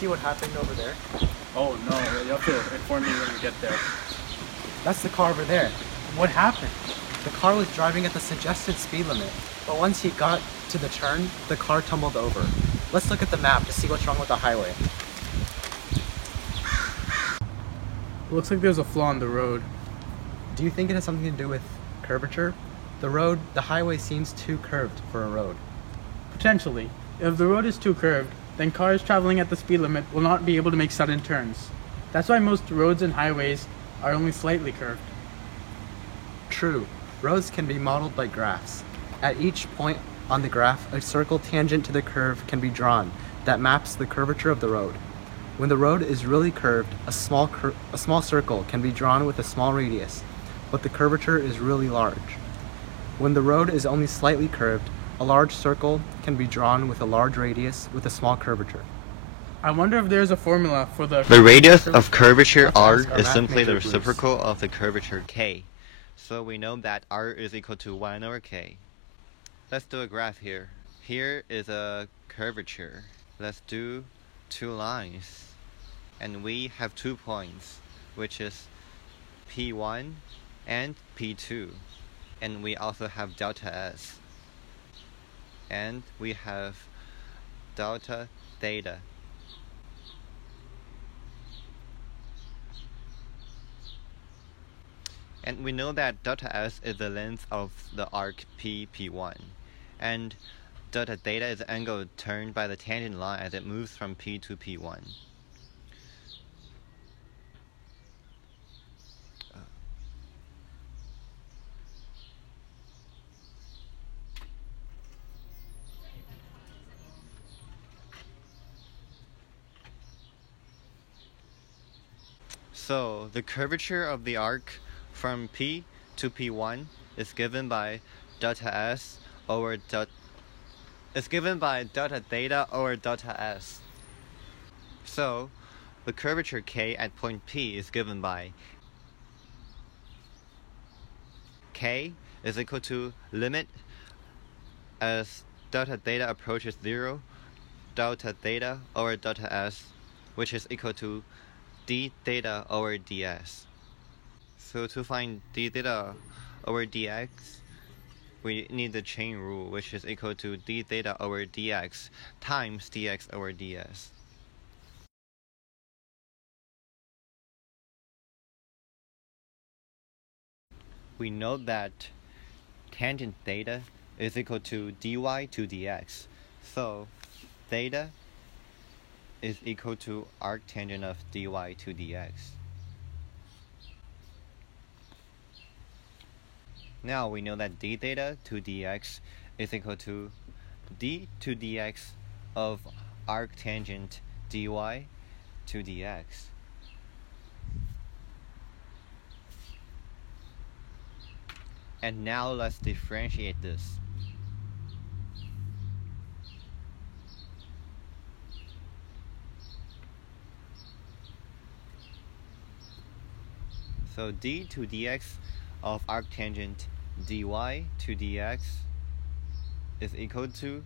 see what happened over there? Oh no, you have to inform me when you get there. That's the car over there. What happened? The car was driving at the suggested speed limit, but once he got to the turn, the car tumbled over. Let's look at the map to see what's wrong with the highway. It looks like there's a flaw in the road. Do you think it has something to do with curvature? The highway seems too curved for a road. Potentially. If the road is too curved, then cars traveling at the speed limit will not be able to make sudden turns. That's why most roads and highways are only slightly curved. True. Roads can be modeled by graphs. At each point on the graph, a circle tangent to the curve can be drawn that maps the curvature of the road. When the road is really curved, a small circle can be drawn with a small radius, but the curvature is really large. When the road is only slightly curved, a large circle can be drawn with a large radius with a small curvature. I wonder if there's a formula for the radius of curvature r Let's ask our is math simply the major, Bruce. reciprocal of the curvature k. So we know that r is equal to 1 over k. Let's do a graph here. Here is a curvature. Let's do two lines. And we have 2 points, which is P1 and P2. And we also have delta S. And we have delta theta. And we know that delta S is the length of the arc P1. And delta theta is the angle turned by the tangent line as it moves from P to P1. So the curvature of the arc from P to P1 is given by delta S over delta theta over delta S. So the curvature K at point P is given by K is equal to limit as delta theta approaches 0, delta theta over delta S, which is equal to d theta over ds. So to find d theta over dx, we need the chain rule, which is equal to d theta over dx times dx over ds. We know that tangent theta is equal to dy to dx. So theta is equal to arctangent of dy to dx. Now we know that d theta to dx is equal to d to dx of arctangent dy to dx. And now let's differentiate this. So d to dx of arctangent dy to dx is equal to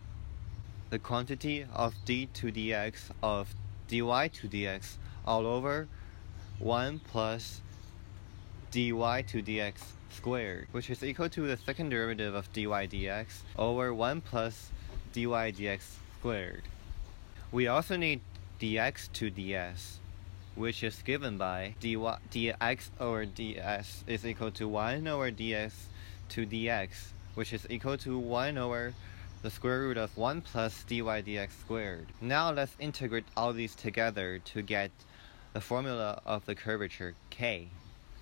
the quantity of d to dx of dy to dx all over 1 plus dy to dx squared, which is equal to the second derivative of dy dx over 1 plus dy dx squared. We also need dx to ds, which is given by dx over ds is equal to 1 over dx to dx, which is equal to 1 over the square root of 1 plus dy dx squared. Now let's integrate all these together to get the formula of the curvature k.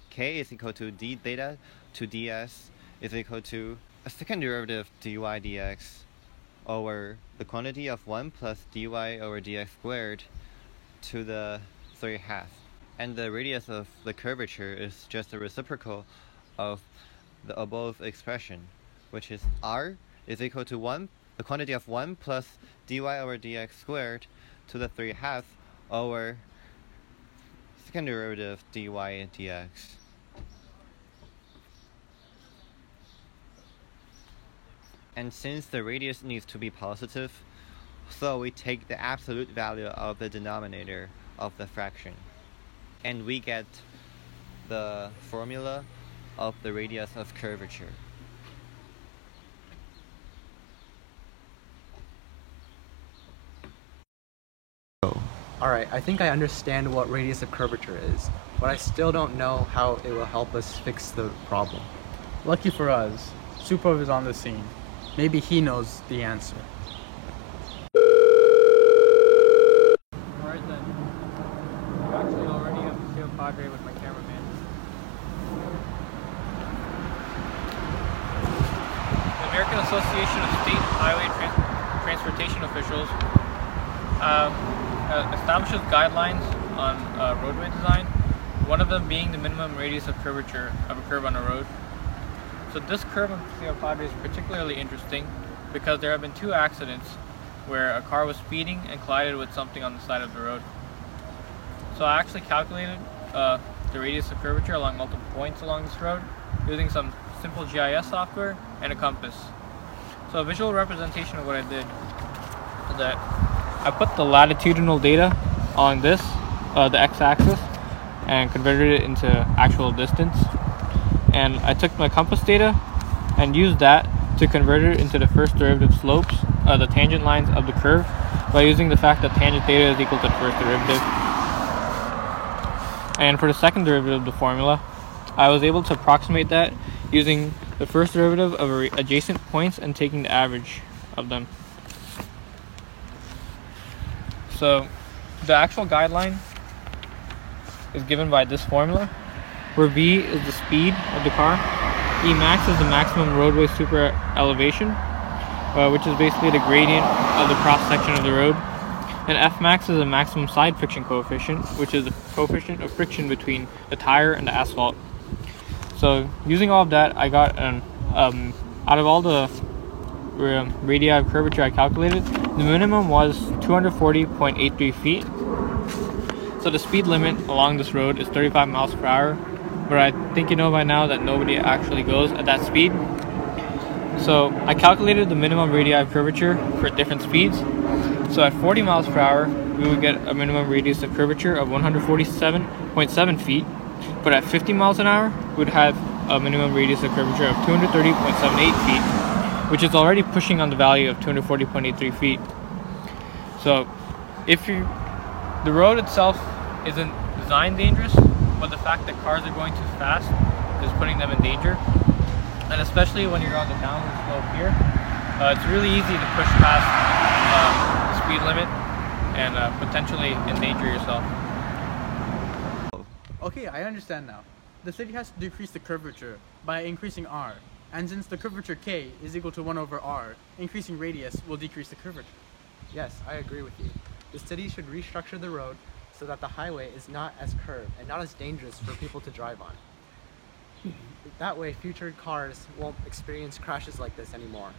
K is equal to d theta to ds is equal to a second derivative dy dx over the quantity of 1 plus dy over dx squared to the 3/2. And the radius of the curvature is just the reciprocal of the above expression, which is r is equal to 1, the quantity of 1 plus dy over dx squared to the 3/2 over second derivative dy dx. And since the radius needs to be positive, So we take the absolute value of the denominator of the fraction, and we get the formula of the radius of curvature. Alright, I think I understand what radius of curvature is, but I still don't know how it will help us fix the problem. Lucky for us, Supov is on the scene. Maybe he knows the answer. Alright then. I'm actually already at the Sierra Padre with my cameraman. The American Association of State Highway Transportation Officials establishes guidelines on roadway design, one of them being the minimum radius of curvature of a curve on a road. So this curve on Sierra Padre is particularly interesting because there have been 2 accidents where a car was speeding and collided with something on the side of the road. So I actually calculated the radius of curvature along multiple points along this road using some simple GIS software and a compass. So a visual representation of what I did is that I put the latitudinal data on this, the x-axis, and converted it into actual distance. And I took my compass data and used that to convert it into the first derivative slopes, the tangent lines of the curve, by using the fact that tangent theta is equal to the first derivative. And for the second derivative of the formula, I was able to approximate that using the first derivative of adjacent points and taking the average of them. So the actual guideline is given by this formula, where V is the speed of the car, E max is the maximum roadway super elevation, which is basically the gradient of the cross section of the road, and F max is the maximum side friction coefficient, which is the coefficient of friction between the tire and the asphalt. So using all of that, I got out of all the radii of curvature I calculated, the minimum was 240.83 feet. So the speed limit along this road is 35 miles per hour, but I think you know by now that nobody actually goes at that speed. So I calculated the minimum radii of curvature for different speeds. So at 40 miles per hour, we would get a minimum radius of curvature of 147.7 feet, but at 50 miles an hour, we would have a minimum radius of curvature of 230.78 feet, which is already pushing on the value of 240.83 feet. So the road itself isn't designed dangerous, but the fact that cars are going too fast is putting them in danger. And especially when you're on the downward slope here, it's really easy to push past the speed limit and potentially endanger yourself. Okay, I understand now. The city has to decrease the curvature by increasing R, and since the curvature K is equal to 1 over R, increasing radius will decrease the curvature. Yes, I agree with you. The city should restructure the road so that the highway is not as curved and not as dangerous for people to drive on. That way, future cars won't experience crashes like this anymore.